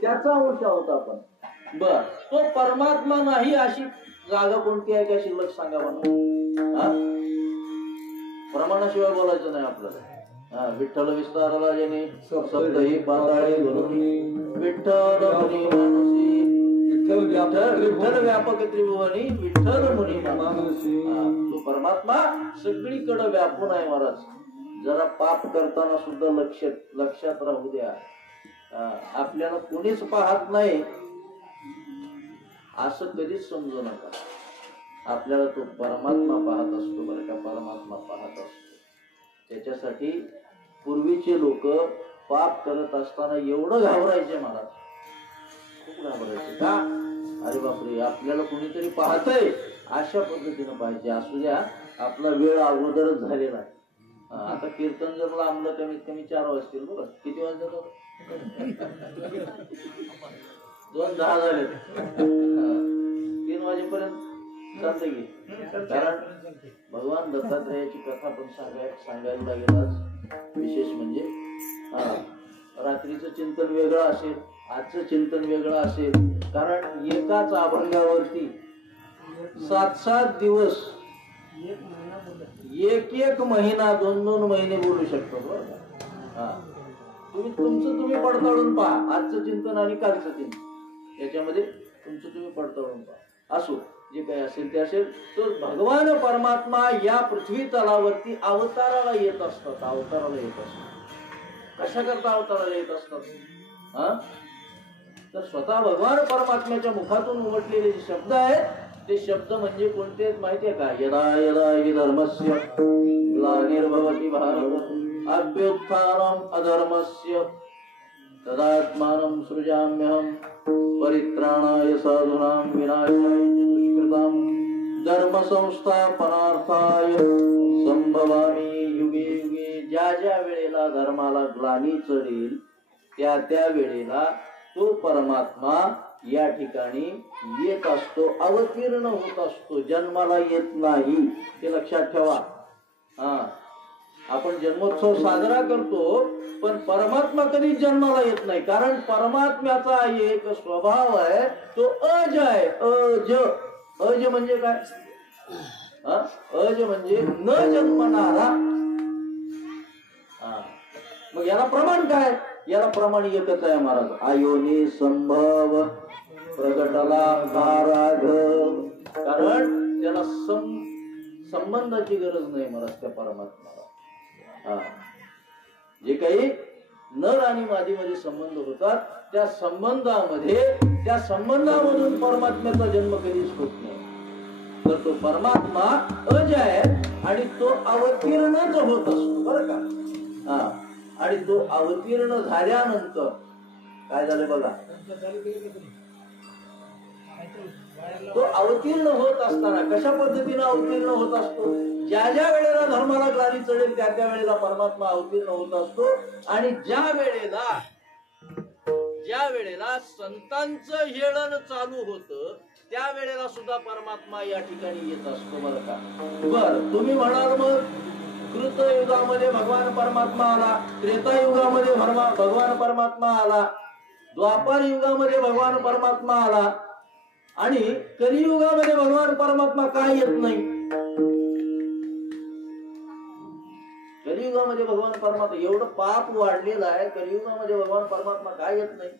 त्याचा अंश आहोत आपण. बर, तो परमात्मा नाही अशी जागा कोणती आहे का शिल्लक सांगा मला. प्रमाणाशिवाय बोलायचं नाही आपल्याला. विठ्ठल विस्तारला ज्याने सप्तही पाताळे घडवली, विठ्ठल मुनी मानसी, विठ्ठल व्यापक त्रिभुवनी, विठ्ठल मुनी मानसी. तो परमात्मा सगळीकडे व्यापून आहे महाराज. जरा पाप करताना सुद्धा लक्षात राहू द्या. आपल्याला कोणीच पाहत नाही असं कधीच समजू नका. आपल्याला तो परमात्मा पाहत असतो बरं का. परमात्मा पाहत असतो. त्याच्यासाठी पूर्वीचे लोक पाप करत असताना एवढं घाबरायचे महाराज, खूप घाबरायचे. का? अरे बापरे, आपल्याला कोणीतरी पाहतय अशा पद्धतीनं पाहिजे. असू द्या, आपला वेळ अगोदरच झालेला आहे. आता कीर्तन जर लांबलं कमीत कमी 4 वाजतील. बघा किती वाजले, 2:10 झाले. 3 वाजेपर्यंत चालते की. कारण भगवान दत्तात्रयाची कथा पण सांगायला लागेल आज. विशेष म्हणजे रात्रीचं चिंतन वेगळं असेल, आजचं चिंतन वेगळं असेल. कारण एकाच अभंगावरती 7-7 दिवस, एक महिना, 2-2 महिने बोलू शकतो बरं का. तुम्ही पडताळून पहा. आजचं चिंतन आणि कालचं चिंतन याच्यामध्ये तुम्ही पडताळून पहा. असो, जे काही असेल ते असेल. तर भगवान परमात्मा या पृथ्वी तलावरती अवताराला येत असतात. कशा करता अवताराला येत असतात? तर स्वतः भगवान परमात्म्याच्या मुखातून उमटलेले जे शब्द आहेत ते शब्द म्हणजे कोणते माहितीये का? यदा यदा हि धर्मस्य ग्लानिर्भवति भारत अभ्युत्थानम् अधर्मस्य तदात्मानं सृजाम्यहं परित्राणाय साधूनां विनाशाय दुष्कृतां धर्म संस्थापनार्थाय संभवामि युगे युगे. ज्या ज्या वेळेला धर्माला ग्लानी चढेल त्या वेळेला तो परमात्मा या ठिकाणी येत असतो, अवतीर्ण होत असतो. जन्माला येत नाही, ते लक्षात ठेवा. आपण जन्मोत्सव साजरा करतो, पण परमात्मा कधीच जन्माला येत नाही. कारण परमात्म्याचा एक स्वभाव आहे, तो अज आहे. अज म्हणजे काय? अज म्हणजे न जन्मणारा. मग याला प्रमाण काय? याला प्रमाण एकच आहे महाराज. आयोनी संभव प्रगटला काराग. कारण त्याला संबंधाची गरज नाही महाराज त्या परमात्म्याला. जे काही नर आणि मादीमध्ये संबंध होतात त्या संबंधामधून परमात्म्याचा जन्म कधीच होत नाही. तर तो परमात्मा अज आहे आणि तो अवतीर्णच होत असतो बरं का. आणि तो अवतीर्ण झाल्यानंतर काय झालं बघा. तो अवतीर्ण होत असताना कशा पद्धतीने अवतीर्ण होत असतो? ज्या ज्या वेळेला धर्माला ग्लानी चढेल त्या वेळेला परमात्मा अवतीर्ण होत असतो. आणि ज्या वेळेला संतांचं हेळण चालू होतं त्या वेळेला सुद्धा परमात्मा या ठिकाणी येत असतो बरं का. बर, तुम्ही म्हणाल मग कृत युगामध्ये भगवान परमात्मा आला, त्रेता युगामध्ये भगवान परमात्मा आला, द्वापर युगामध्ये भगवान परमात्मा आला आणि कलियुगामध्ये भगवान परमात्मा काय येत नाही? कलियुगामध्ये भगवान परमात्मा एवढं पाप वाढलेलं आहे, कलियुगामध्ये भगवान परमात्मा काय येत नाही?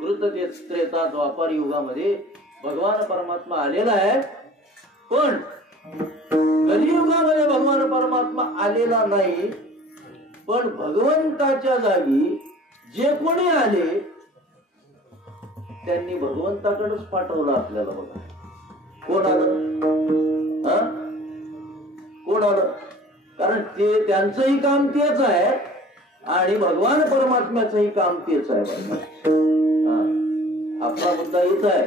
कृत त्रेता द्वापर युगामध्ये भगवान परमात्मा आलेला आहे, पण कलियुगामध्ये भगवान परमात्मा आलेला नाही. पण भगवंताच्या जागी जे कोणी आले त्यांनी भगवंताकडेच पाठवलं आपल्याला. बघा कोण आलं? कारण ते त्यांचंही काम तेच आहे आणि भगवान परमात्म्याचंही काम तेच आहे. आपला मुद्दा हेच आहे.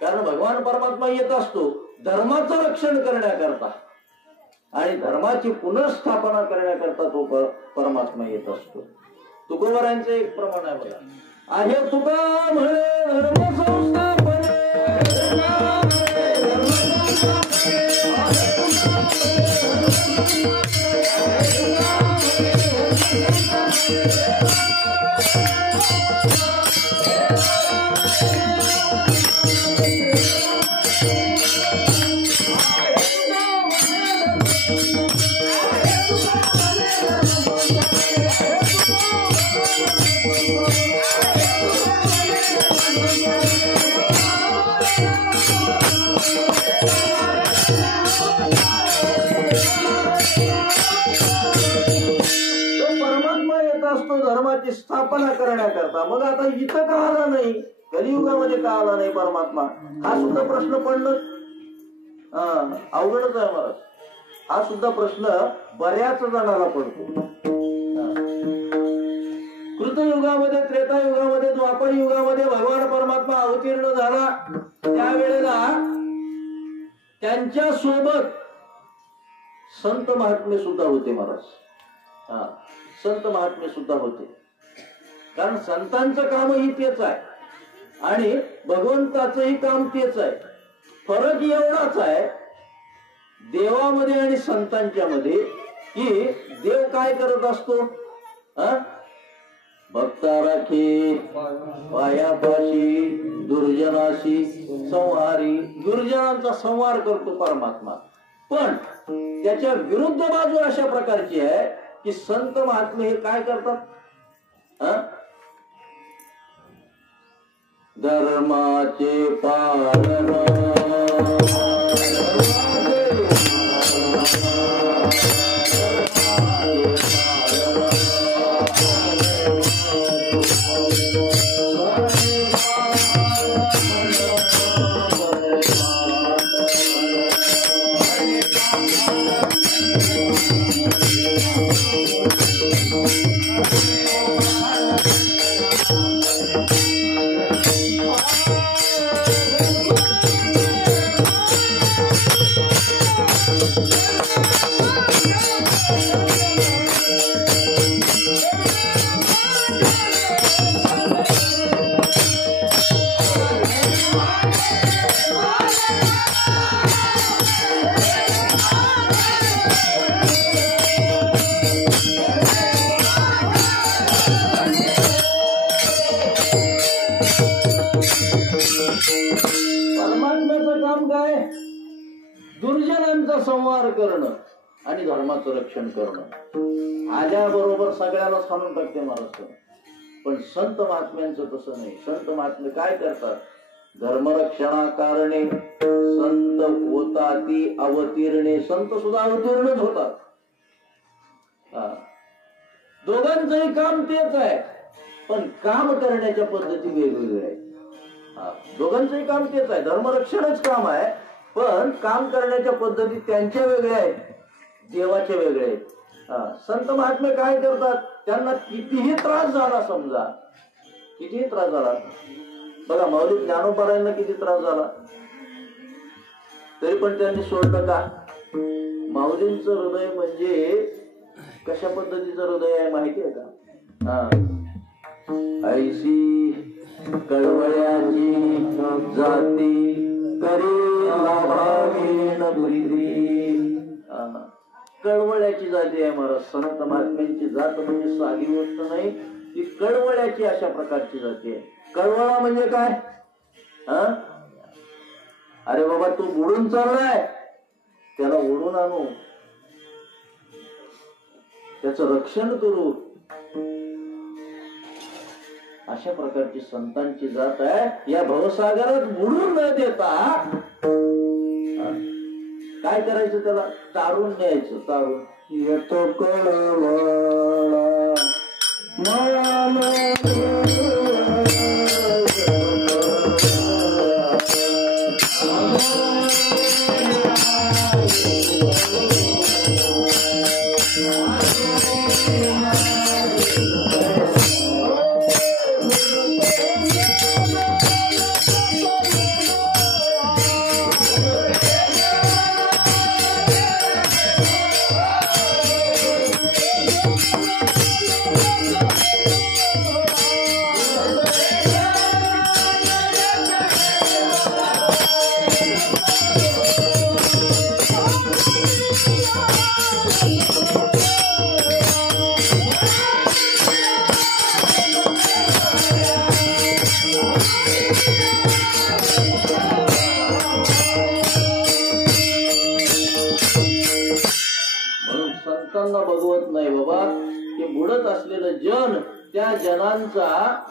कारण भगवान परमात्मा येत असतो धर्माचं रक्षण करण्याकरता आणि धर्माची पुनर्स्थापना करण्याकरता तो परमात्मा येत असतो. तुकोबारांचं एक प्रमाण आहे बघा. आहे तुका म्हणे धर्म संस्थापने स्थापना करण्याकरता. मग आता इथं का आला नाही, कलियुगामध्ये का आला नाही परमात्मा, हा सुद्धा प्रश्न पडणं अवघडच आहे महाराज. हा सुद्धा प्रश्न बऱ्याच जणांना पडतो. कृतयुगामध्ये, त्रेतायुगामध्ये, द्वापर युगामध्ये भगवान परमात्मा अवतीर्ण झाला, त्यावेळेला त्यांच्या सोबत संत महात्मे सुद्धा होते महाराज. संत महात्मे सुद्धा होते. कारण संतांचं कामही तेच आहे आणि भगवंताचंही काम तेच आहे. फरक एवढाच आहे देवामध्ये आणि संतांच्या मध्ये की देव काय करत असतो, भक्ता राखी पायापाशी दुर्जनाशी संहारी, दुर्जनांचा संहार करतो परमात्मा. पण त्याच्या विरुद्ध बाजू अशा प्रकारची आहे की संत महात्मे हे काय करतात, धर्माचे पालन संहार करणं आणि धर्माचं रक्षण करणं. आल्याबरोबर सगळ्यालाच हाणून टाकते महाराष्ट्र. पण संत महात्म्यांचं तसं नाही. संत महात्मे काय करतात, धर्मरक्षणा कारणे संत होताती अवतीर्णे. संत सुद्धा अवतीर्णच होतात. दोघांचंही काम तेच आहे पण काम करण्याच्या पद्धती वेगवेगळ्या आहेत. दोघांचंही काम तेच आहे, धर्मरक्षणच काम आहे पण काम करण्याच्या पद्धती त्यांच्या वेगळ्या आहेत, देवाच्या वेगळ्या आहेत. संत महात्मे काय करतात, त्यांना कितीही त्रास झाला, समजा कितीही त्रास झाला, बघा माऊली ज्ञानोबारायांना किती त्रास झाला तरी पण त्यांनी सोडलं का. माऊलींचं हृदय म्हणजे कशा पद्धतीचं हृदय आहे माहिती आहे का. ऐशी कळवळ्याची जाती करी लाभावीन प्रीती. कळवळ्याची जाती आहे महाराज. संत महात्म्यांची जात म्हणजे साधी गोष्ट नाही, ती कळवळ्याची अशा प्रकारची जाती आहे. कळवळा म्हणजे काय, अरे बाबा तू बुडून चाललाय, त्याला ओढून आणू, त्याचं रक्षण करू, अशा प्रकारची संतांची जात आहे. या भवसागरात बुडून न देता काय करायचं, त्याला तारून न्यायचं. तारून येतो कळवळा बघवत नाही बाबा. ते बुडत असलेलं जन, त्या जनांचा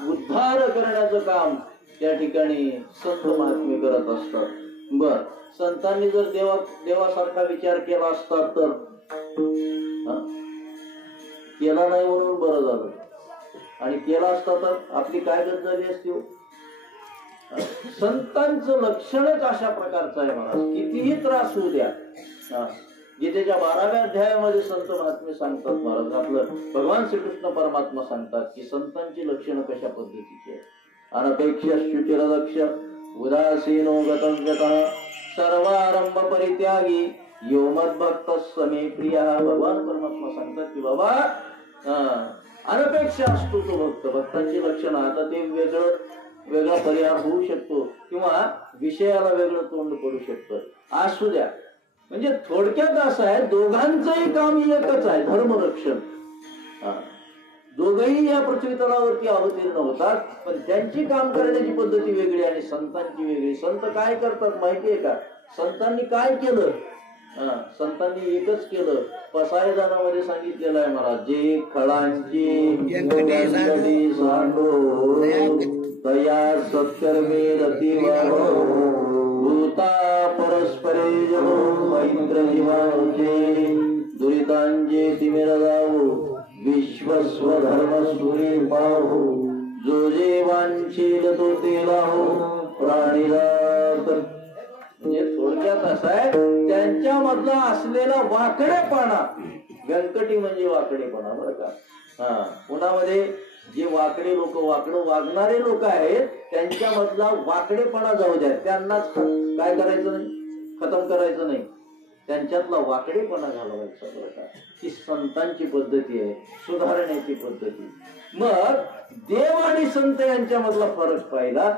उद्धार करण्याचं काम त्या ठिकाणी संत महात्मे करत असतात. बर, संतांनी जर देवासारखा विचार केला असता तर केला नाही म्हणून बरं झालं. आणि केला असता तर आपली काय गत झाली असती हो? संतांचं लक्षणच अशा प्रकारचं आहे महाराज. कितीही त्रास होऊ द्या. गीतेच्या 12व्या अध्यायामध्ये संत महात्मे सांगतात महाराज, आपलं भगवान श्रीकृष्ण परमात्मा सांगतात की संतांची लक्षणं कशा पद्धतीची आहे. अनपेक्ष शुचिरदक्ष उदासीनो गतव्यतः सर्वारंभ परित्यागी यो मद्भक्त समे प्रिया. भगवान परमात्मा सांगतात की बाबा अनपेक्ष असतो तो भक्त. भक्तांची लक्षणं आता ते वेगळा परिहार होऊ शकतो किंवा विषयाला वेगळं तोंड पडू शकतं, असू द्या. म्हणजे थोडक्यात असं आहे, दोघांचंही काम एकच आहे, धर्मरक्षण. दोघही या पृथ्वी तलावरती अवतीर्ण होतात, पण त्यांची काम करण्याची पद्धती वेगळी आणि संतांची वेगळी. संत काय करतात माहितीये का? संतांनी काय केलं? संतांनी एकच केलं. पसायदानामध्ये सांगितलेलं आहे महाराज, जे खळांची सांडो तया सत्कर्मे रती वाढो भूता परस्परे जनो मैत्र जीवांचे दुरितांचे तिमिर जाऊ विश्वस्वधर्म सूर्य पाहू जो जे वांछील तो ते लाहो प्राणीला. म्हणजे थोडक्यात असं आहे, त्यांच्या मधला असलेला वाकडेपणा, व्यंकटी म्हणजे वाकडेपणा बरं का. पुण्यामध्ये जे वाकडे लोक, वाकडं वागणारे लोक आहेत, त्यांच्या मधला वाकडेपणा जाऊ द्या, त्यांनाच काय करायचं नाही, खतम करायचं नाही, त्यांच्यातला वाकडेपणा घालवायचा बरं का. ही संतांची पद्धती आहे, सुधारण्याची पद्धती. मग देव आणि संत यांच्या मधला फरक पाहिला.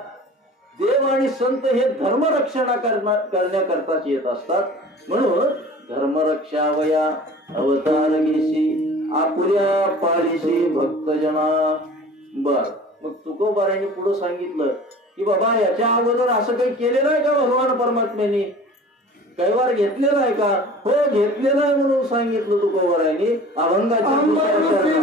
देव आणि संत हे धर्मरक्षणा करण्याकरताच येत असतात. म्हणून धर्मरक्षावया अवतार घेशी आपुल्या पाळीशी भक्तजना. बर, मग तुकोबारांनी पुढे सांगितलं की बाबा याच्या अगोदर असं काही केलेलं आहे का भगवान परमात्म्याने? कैवार घेतलेला आहे का? हो घेतलेला आहे म्हणून सांगितलं तुकोबारांनी. अभंगाची